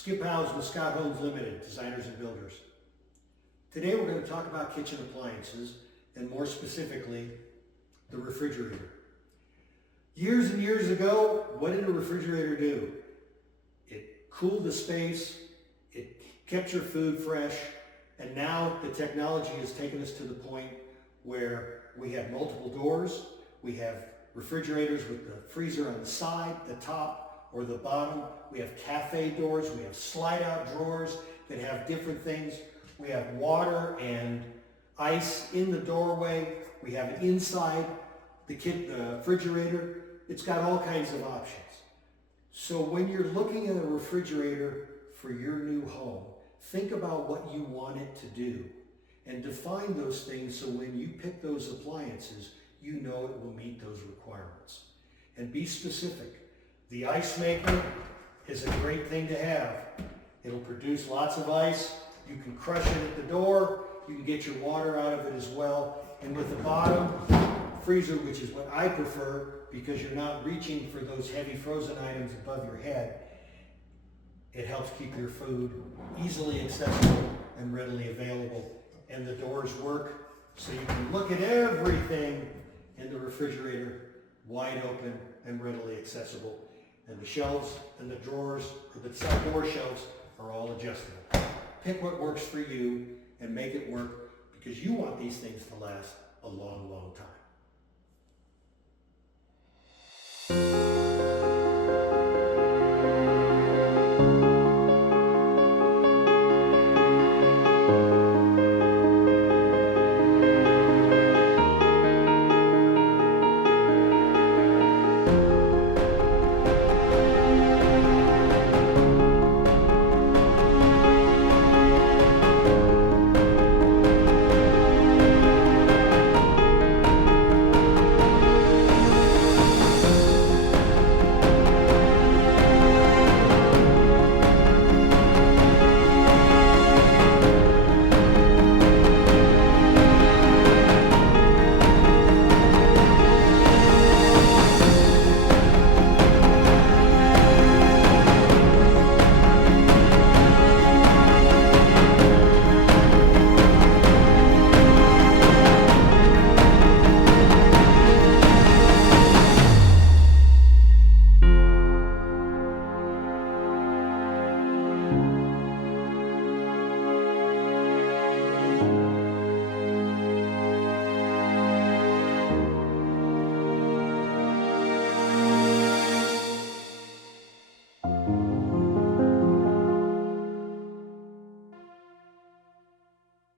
Skip Howes with Scott Homes Limited, designers and builders. Today we're going to talk about kitchen appliances, and more specifically, the refrigerator. Years and years ago, what did a refrigerator do? It cooled the space, it kept your food fresh, and now the technology has taken us to the point where we have multiple doors, we have refrigerators with the freezer on the side, the top, or the bottom. We have cafe doors, we have slide-out drawers that have different things. We have water and ice in the doorway. We have it inside the refrigerator. It's got all kinds of options. So when you're looking at a refrigerator for your new home, think about what you want it to do and define those things so when you pick those appliances, you know it will meet those requirements. And be specific. The ice maker is a great thing to have. It'll produce lots of ice. You can crush it at the door. You can get your water out of it as well. And with the bottom freezer, which is what I prefer because you're not reaching for those heavy frozen items above your head, it helps keep your food easily accessible and readily available. And the doors work so you can look at everything in the refrigerator wide open and readily accessible. And the shelves and the drawers, or the side door shelves, are all adjustable. Pick what works for you and make it work because you want these things to last a long, long time.